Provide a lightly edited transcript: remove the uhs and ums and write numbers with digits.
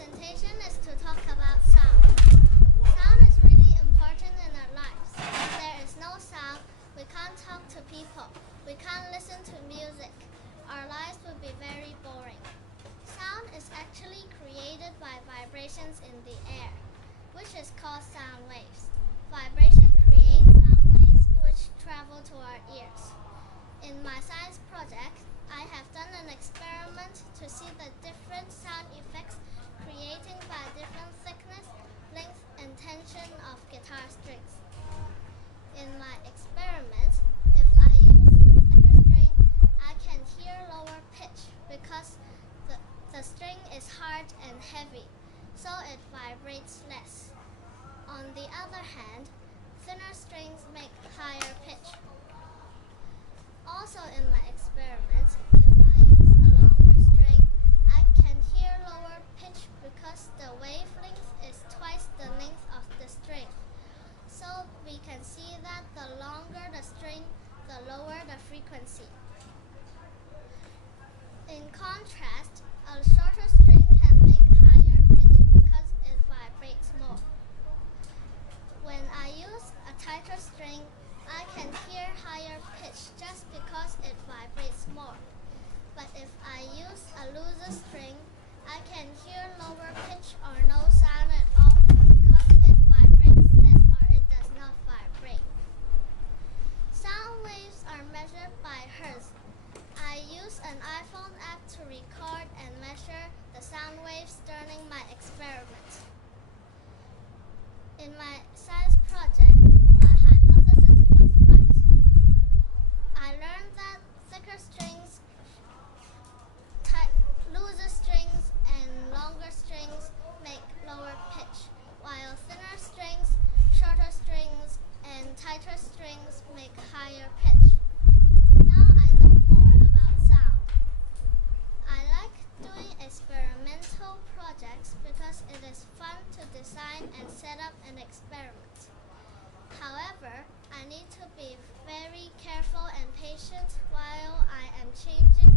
presentation is to talk about sound. Sound is really important in our lives. If there is no sound, we can't talk to people. We can't listen to music. Our lives would be very boring. Sound is actually created by vibrations in the air, which is called sound waves. Vibration creates sound waves which travel to our ears. In my science project, I have done an experiment to see the different sound effects created by different thickness, length, and tension of guitar strings. In my experiment, if I use a thicker string, I can hear lower pitch because the string is hard and heavy, so it vibrates less. On the other hand, thinner strings make higher pitch. Also in my experiment, if I use a longer string, I can hear lower pitch because the wavelength is twice the length of the string. So we can see that the longer the string, the lower the frequency. In contrast, a shorter string can make higher pitch because it vibrates more. When I use a tighter string, I can hear higher pitch just because it vibrates more. But if I use a looser string, I can hear lower pitch or no sound at all because it vibrates less or it does not vibrate. Sound waves are measured by hertz. I use an iPhone app to record and measure the sound waves during my experiment. In my science project, my hypothesis was right. I learned that thicker strings, looser strings, and longer strings make lower pitch, while thinner strings, shorter strings, and tighter strings make higher pitch. Now I know more about sound. I like doing experimental projects because it is fun to design and set up an experiment. However, I need to be very careful and patient while I am changing